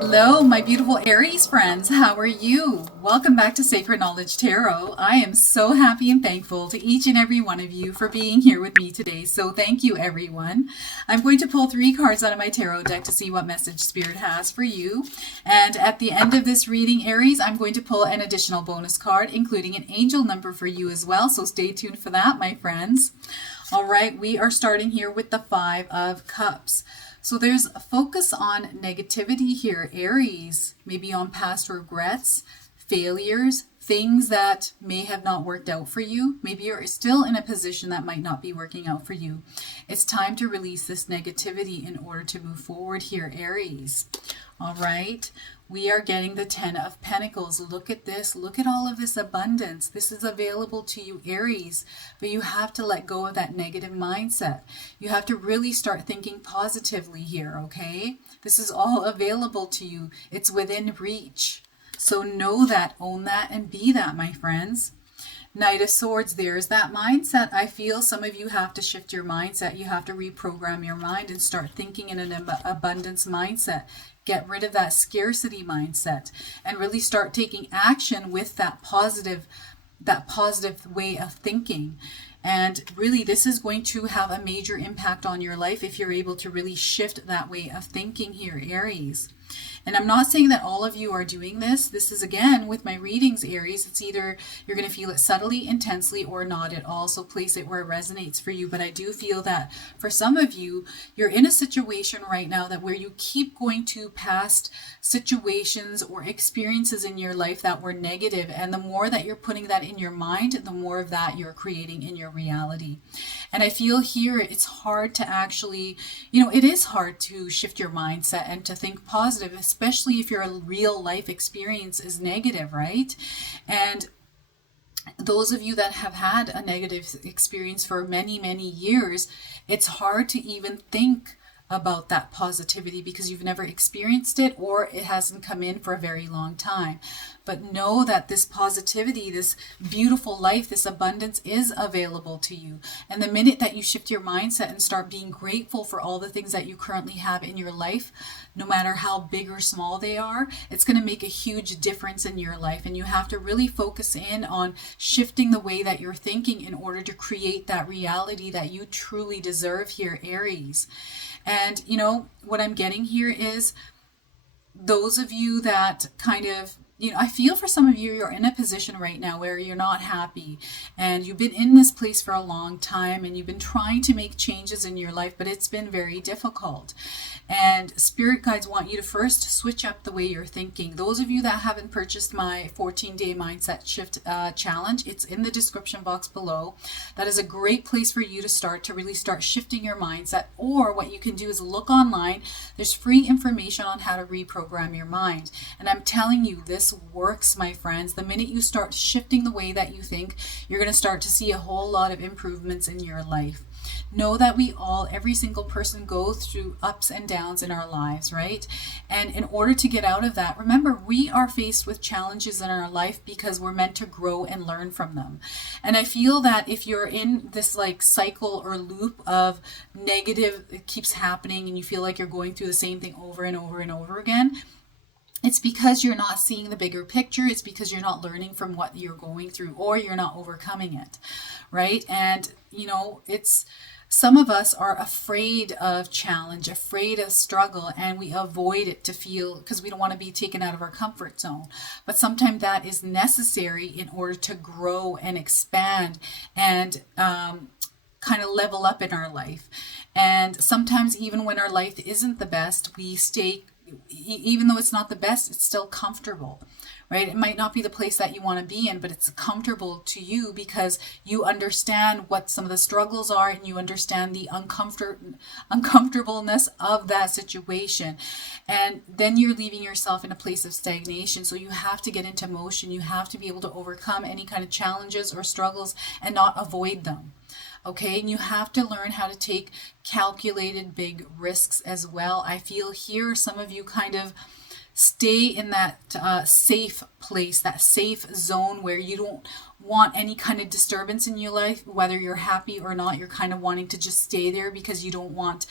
Hello, my beautiful Aries friends. How are you? Welcome back to Sacred Knowledge Tarot. I am so happy and thankful to each and every one of you for being here with me today. So thank you, everyone. I'm going to pull 3 cards out of my tarot deck to see what message Spirit has for you. And at the end of this reading, Aries, I'm going to pull an additional bonus card, including an angel number for you as well. So stay tuned for that, my friends. All right, we are starting here with the 5 of Cups. So there's a focus on negativity here, Aries, maybe on past regrets, failures, things that may have not worked out for you. Maybe you're still in a position that might not be working out for you. It's time to release this negativity in order to move forward here, Aries. All right, we are getting the 10 of Pentacles. Look at this. Look at all of this abundance. This is available to you, Aries, but you have to let go of that negative mindset. You have to really start thinking positively here, okay? This is all available to you. It's within reach. So know that, own that, and be that, my friends. Knight of Swords, there's that mindset. I feel some of you have to shift your mindset. You have to reprogram your mind and start thinking in an abundance mindset. Get rid of that scarcity mindset and really start taking action with that positive way of thinking. And really, this is going to have a major impact on your life if you're able to really shift that way of thinking here, Aries. And I'm not saying that all of you are doing this. This is, again, with my readings, Aries, it's either you're going to feel it subtly, intensely, or not at all. So place it where it resonates for you. But I do feel that for some of you, you're in a situation right now that where you keep going to past situations or experiences in your life that were negative. And the more that you're putting that in your mind, the more of that you're creating in your reality. And I feel here it's hard to actually, it is hard to shift your mindset and to think positive, especially if your real life experience is negative, right? And those of you that have had a negative experience for many, many years, it's hard to even think about that positivity because you've never experienced it or it hasn't come in for a very long time. But know that this positivity, this beautiful life, this abundance is available to you. And the minute that you shift your mindset and start being grateful for all the things that you currently have in your life, no matter how big or small they are, it's going to make a huge difference in your life. And you have to really focus in on shifting the way that you're thinking in order to create that reality that you truly deserve here, Aries. And what I'm getting here is those of you that kind of, I feel for some of you, you're in a position right now where you're not happy and you've been in this place for a long time and you've been trying to make changes in your life, but it's been very difficult. And spirit guides want you to first switch up the way you're thinking. Those of you that haven't purchased my 14-day mindset shift challenge, it's in the description box below. That is a great place for you to really start shifting your mindset. Or what you can do is look online. There's free information on how to reprogram your mind. And I'm telling you, this works, my friends. The minute you start shifting the way that you think, you're going to start to see a whole lot of improvements in your life. Know that every single person goes through ups and downs in our lives, right? And in order to get out of that, remember, we are faced with challenges in our life because we're meant to grow and learn from them. And I feel that if you're in this cycle or loop of negative, it keeps happening and you feel like you're going through the same thing over and over and over again, it's because you're not seeing the bigger picture. It's because you're not learning from what you're going through or you're not overcoming it, right? And, some of us are afraid of challenge, afraid of struggle, and we avoid it because we don't want to be taken out of our comfort zone. But sometimes that is necessary in order to grow and expand and kind of level up in our life. And sometimes even when our life isn't the best, we stay, even though it's not the best, it's still comfortable, right? It might not be the place that you want to be in, but it's comfortable to you because you understand what some of the struggles are and you understand the uncomfortableness of that situation. And then you're leaving yourself in a place of stagnation. So you have to get into motion. You have to be able to overcome any kind of challenges or struggles and not avoid them. Okay, and you have to learn how to take calculated big risks as well. I feel here some of you kind of stay in that safe place, that safe zone where you don't want any kind of disturbance in your life, whether you're happy or not. You're kind of wanting to just stay there because you don't want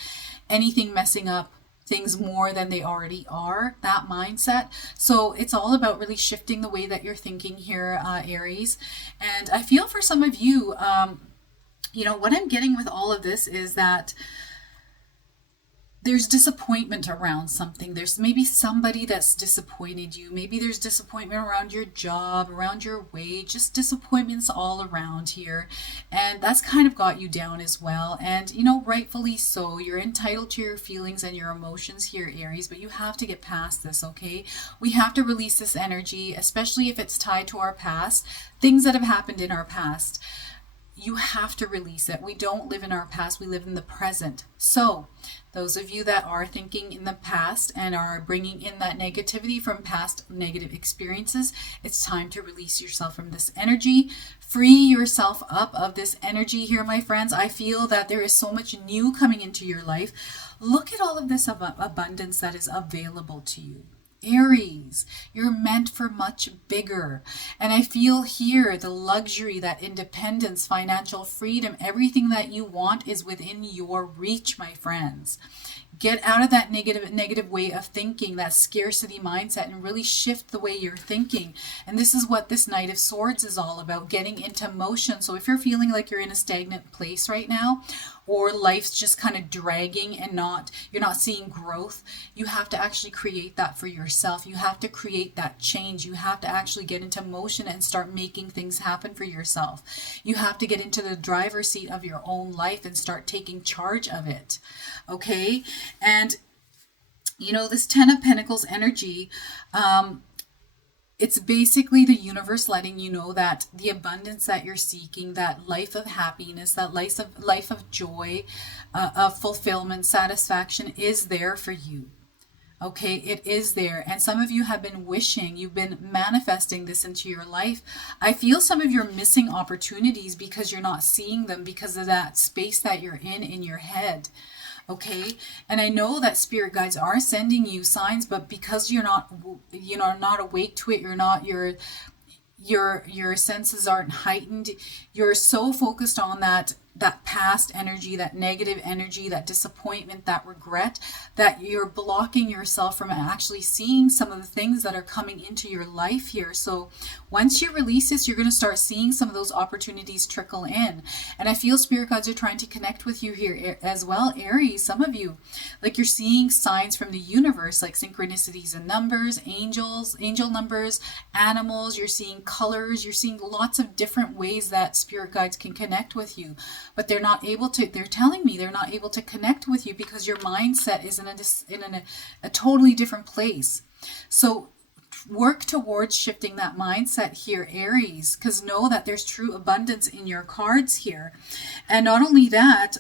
anything messing up things more than they already are, that mindset. So it's all about really shifting the way that you're thinking here, Aries. And I feel for some of you, what I'm getting with all of this is that there's disappointment around something. There's maybe somebody that's disappointed you. Maybe there's disappointment around your job, around your wage, just disappointments all around here. And that's kind of got you down as well. And, rightfully so. You're entitled to your feelings and your emotions here, Aries, but you have to get past this, okay? We have to release this energy, especially if it's tied to our past, things that have happened in our past. You have to release it. We don't live in our past, we live in the present. So those of you that are thinking in the past and are bringing in that negativity from past negative experiences, it's time to release yourself from this energy. Free yourself up of this energy here, my friends. I feel that there is so much new coming into your life. Look at all of this abundance that is available to you. Aries, you're meant for much bigger. And I feel here the luxury, that independence, financial freedom, everything that you want is within your reach, my friends. Get out of that negative way of thinking, that scarcity mindset, and really shift the way you're thinking. And this is what this Knight of Swords is all about, getting into motion. So if you're feeling like you're in a stagnant place right now, or life's just kind of dragging and you're not seeing growth, you have to actually create that for yourself. You have to create that change. You have to actually get into motion and start making things happen for yourself. You have to get into the driver's seat of your own life and start taking charge of it. Okay? And this Ten of Pentacles energy, it's basically the universe letting you know that the abundance that you're seeking, that life of happiness, that life of joy, of fulfillment, satisfaction is there for you. Okay, it is there. And some of you have been you've been manifesting this into your life. I feel some of you are missing opportunities because you're not seeing them because of that space that you're in your head. Okay, and I know that spirit guides are sending you signs, but because you're not awake to it, your senses aren't heightened. You're so focused on that past energy, that negative energy, that disappointment, that regret, that you're blocking yourself from actually seeing some of the things that are coming into your life here. So once you release this, you're going to start seeing some of those opportunities trickle in. And I feel spirit guides are trying to connect with you here as well, Aries. Some of you, like you're seeing signs from the universe, like synchronicities and numbers, angel numbers, animals. You're seeing colors. You're seeing lots of different ways that spirit guides can connect with you. But they're telling me they're not able to connect with you because your mindset is in a totally different place. So work towards shifting that mindset here, Aries, because know that there's true abundance in your cards here. And not only that,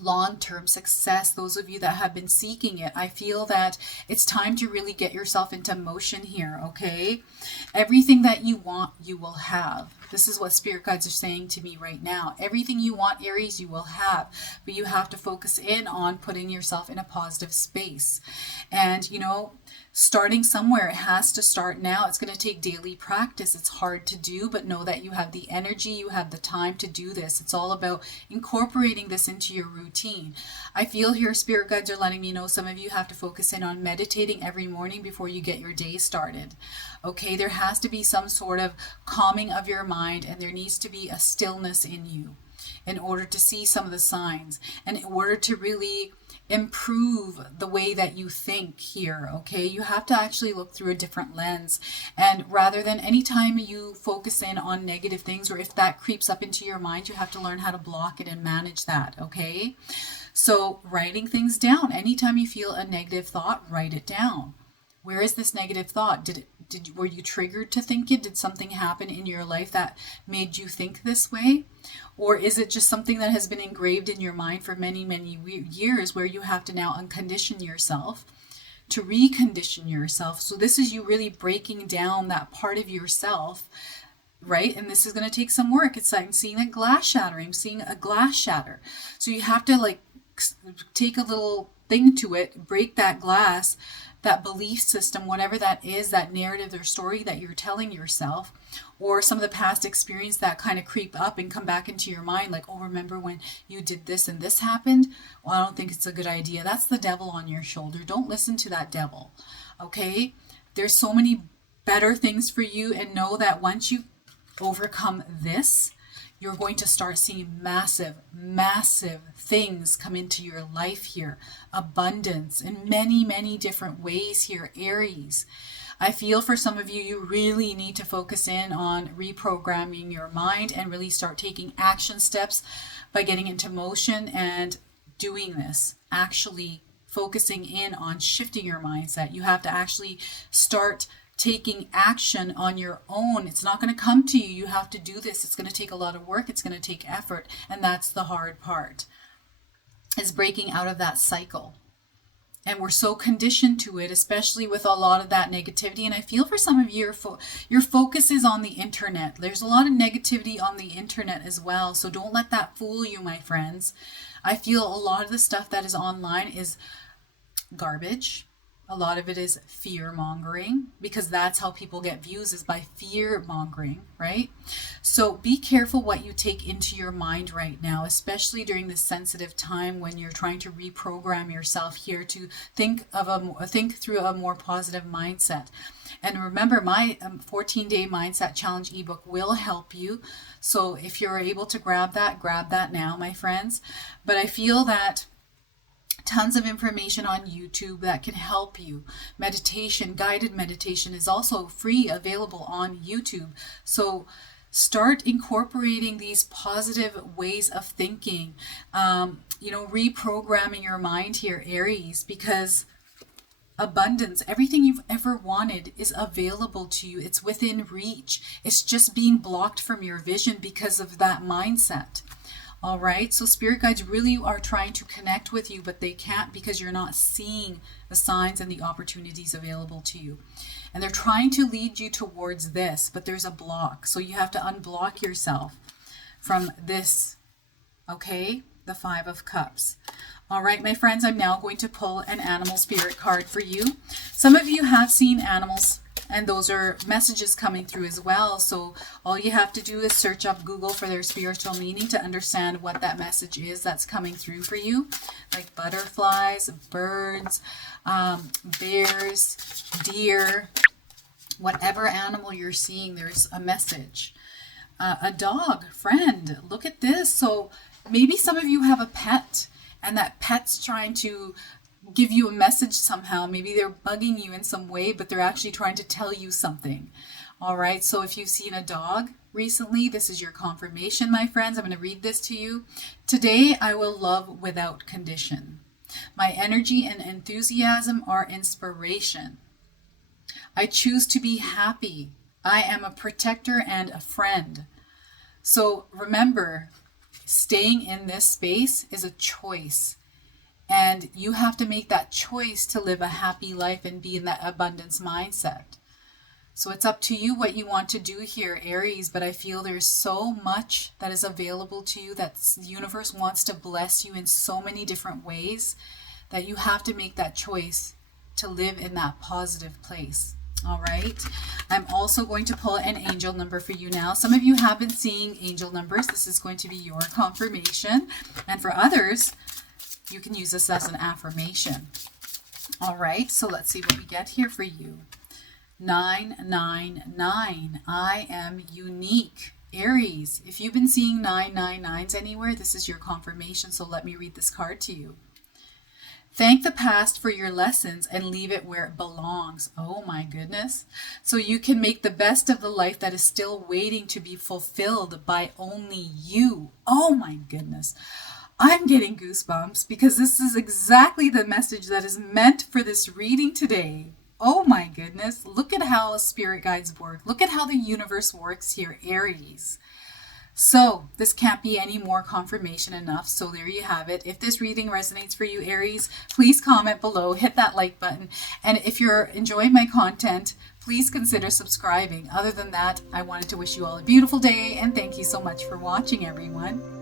long-term success, those of you that have been seeking it, I feel that it's time to really get yourself into motion here, okay? Everything that you want, you will have. This is what spirit guides are saying to me right now. Everything you want, Aries, you will have, but you have to focus in on putting yourself in a positive space. And starting somewhere, it has to start now. It's going to take daily practice. It's hard to do, but know that you have the energy, you have the time to do this. It's all about incorporating this into your routine. I feel here spirit guides are letting me know some of you have to focus in on meditating every morning before you get your day started. Okay, there has to be some sort of calming of your mind, and there needs to be a stillness in you in order to see some of the signs and in order to really improve the way that you think here. Okay, you have to actually look through a different lens, and rather than anytime you focus in on negative things, or if that creeps up into your mind, you have to learn how to block it and manage that. Okay, so writing things down. Anytime you feel a negative thought, write it down. Where is this negative thought? Were you triggered to think it? Did something happen in your life that made you think this way? Or is it just something that has been engraved in your mind for many, many years, where you have to now uncondition yourself to recondition yourself? So this is you really breaking down that part of yourself, right? And this is going to take some work. It's like seeing a glass shattering. I'm seeing a glass shatter. So you have to take a little thing to it, break that glass, that belief system, whatever that is, that narrative or story that you're telling yourself, or some of the past experience that kind of creep up and come back into your mind, like, oh, remember when you did this and this happened? Well, I don't think it's a good idea. That's the devil on your shoulder. Don't listen to that devil, okay? There's so many better things for you, and know that once you overcome this, you're going to start seeing massive, massive things come into your life here. Abundance in many, many different ways here, Aries. I feel for some of you, you really need to focus in on reprogramming your mind and really start taking action steps by getting into motion and doing this. Actually focusing in on shifting your mindset. You have to actually start taking action on your own. It's not going to come to you. You have to do this. It's going to take a lot of work. It's going to take effort. And that's the hard part, is breaking out of that cycle. And we're so conditioned to it, especially with a lot of that negativity. And I feel for some of you, your focus is on the internet. There's a lot of negativity on the internet as well. So don't let that fool you, my friends. I feel a lot of the stuff that is online is garbage. A lot of it is fear mongering, because that's how people get views, is by fear mongering, right? So be careful what you take into your mind right now, especially during this sensitive time when you're trying to reprogram yourself here to think through a more positive mindset. And remember, my 14-day mindset challenge ebook will help you. So if you're able to grab that now, my friends. But I feel that tons of information on YouTube that can help you. Meditation, guided meditation is also free, available on YouTube. So start incorporating these positive ways of thinking, reprogramming your mind here, Aries, because abundance, everything you've ever wanted is available to you. It's within reach. It's just being blocked from your vision because of that mindset. All right, so spirit guides really are trying to connect with you, but they can't because you're not seeing the signs and the opportunities available to you. And they're trying to lead you towards this, but there's a block. So you have to unblock yourself from this, okay? The Five of Cups. All right, my friends, I'm now going to pull an animal spirit card for you. Some of you have seen animals, and those are messages coming through as well. So all you have to do is search up Google for their spiritual meaning to understand what that message is that's coming through for you. Like butterflies, birds, bears, deer, whatever animal you're seeing, there's a message. A dog, friend, look at this. So maybe some of you have a pet, and that pet's trying to give you a message somehow. Maybe they're bugging you in some way, but they're actually trying to tell you something. All right, so if you've seen a dog recently, this is your confirmation, my friends. I'm going to read this to you. Today, I will love without condition. My energy and enthusiasm are inspiration. I choose to be happy. I am a protector and a friend. So remember, staying in this space is a choice. And you have to make that choice to live a happy life and be in that abundance mindset. So it's up to you what you want to do here, Aries, but I feel there's so much that is available to you, that the universe wants to bless you in so many different ways, that you have to make that choice to live in that positive place. All right. I'm also going to pull an angel number for you now. Some of you have been seeing angel numbers. This is going to be your confirmation. And for others, you can use this as an affirmation. All right, so let's see what we get here for you. 999. I am unique. Aries, if you've been seeing 999s anywhere, this is your confirmation. So let me read this card to you. Thank the past for your lessons and leave it where it belongs. Oh my goodness. So you can make the best of the life that is still waiting to be fulfilled by only you. Oh my goodness. I'm getting goosebumps because this is exactly the message that is meant for this reading today. Oh my goodness. Look at how spirit guides work. Look at how the universe works here, Aries. So this can't be any more confirmation enough. So there you have it. If this reading resonates for you, Aries, please comment below, hit that like button. And if you're enjoying my content, please consider subscribing. Other than that, I wanted to wish you all a beautiful day and thank you so much for watching, everyone.